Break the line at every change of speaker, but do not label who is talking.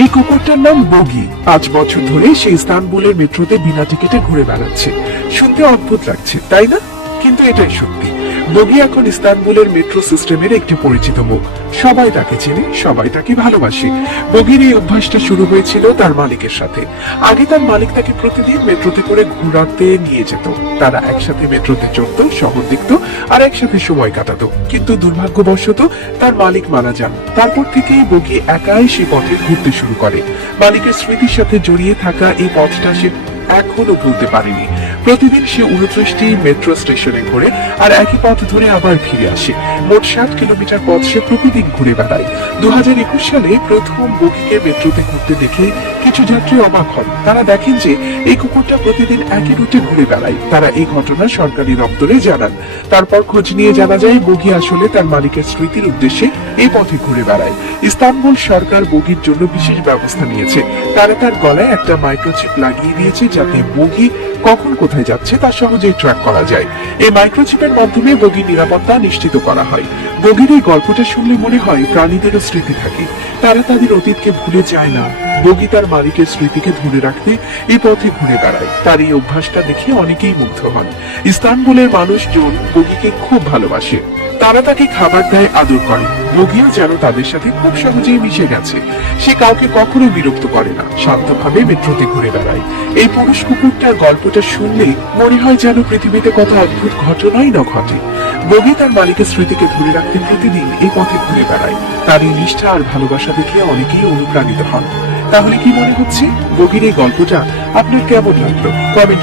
এই কুকুরটার নাম বগি পাঁচ বছর ধরে সে ইস্তানবুলের মেট্রোতে বিনা টিকিটে ঘুরে বেড়াচ্ছে শুনতে অদ্ভুত লাগছে তাই না কিন্তু এটাই সত্যি দোগি এখন ইস্তানবুলের মেট্রো সিস্টেমের একটি পরিচিত মুখ সবাই তাকে চেনে সবাই তাকে ভালোবাসে দোগির এই অভ্যাসটা শুরু হয়েছিল তার মালিকের সাথে আগে তার মালিক তাকে প্রতিদিন মেট্রোতে করে ঘুরাতে নিয়ে যেত তারা একসাথে মেট্রোতে চড়ত শহর দেখত আর একসাথে সময় কাটাত কিন্তু দুর্ভাগ্যবশত তার মালিক মারা যান তারপর থেকেই বগি একাই সে পথে ঘুরতে শুরু করে মালিকের স্মৃতির সাথে জড়িয়ে থাকা এই পথটা সে এখনো ভুলতে পারেনি প্রতিদিন সে উনত্রিশটি মেট্রো স্টেশনে ঘুরে আর একই পথ ধরে আবার ফিরে আসে মোট ষাট কিলোমিটার পথ সে প্রতিদিন ঘুরে বেড়ায় দু হাজার একুশ সালে প্রথম বুকিকে মেট্রোতে ঘুরতে দেখে কিছু যাত্রী অবাক হন তারা দেখেন যে এই কুকুরটা প্রতিদিন একই রুটে ঘুরে বেড়ায় তারা এই ঘটনা সরকারি দপ্তরে জানান তারপর খোঁজ নিয়ে জানা যায় বগি আসলে তার মালিকের স্মৃতির উদ্দেশ্যে এই পথে ঘুরে বেড়ায় ইস্তানবুল সরকার বগির জন্য বিশেষ ব্যবস্থা নিয়েছে তারা তার গলায় একটা মাইক্রোচিপ লাগিয়ে দিয়েছে যাতে বগি কখন কোথায় কোথায় যাচ্ছে তা সহজেই ট্র্যাক করা যায় এই মাইক্রোচিপের মাধ্যমে বগির নিরাপত্তা নিশ্চিত করা হয় বগির এই গল্পটা শুনলে মনে হয় প্রাণীদেরও স্মৃতি থাকে তারা তাদের অতীতকে ভুলে যায় না বগি তার মালিকের স্মৃতিকে ধরে রাখতে এই পথে ঘুরে বেড়ায় তার এই অভ্যাসটা দেখে অনেকেই মুগ্ধ হন ইস্তানবুলের মানুষজন বগিকে খুব ভালোবাসে তারা তাকে খাবার দেয় আদর করে রোগীও যেন তাদের সাথে খুব সহজেই মিশে গেছে সে কাউকে কখনো বিরক্ত করে না শান্তভাবে মেট্রোতে ঘুরে বেড়ায় এই পুরুষ কুকুরটার গল্পটা শুনলে মনে হয় যেন পৃথিবীতে কত অদ্ভুত ঘটনাই না ঘটে বগি তার মালিকের স্মৃতিকে ধরে রাখতে প্রতিদিন এই পথে ঘুরে বেড়ায় তার এই নিষ্ঠা আর ভালোবাসা দেখে অনেকেই অনুপ্রাণিত হন তাহলে কি মনে হচ্ছে বগির এই গল্পটা আপনার কেমন লাগলো কমেন্ট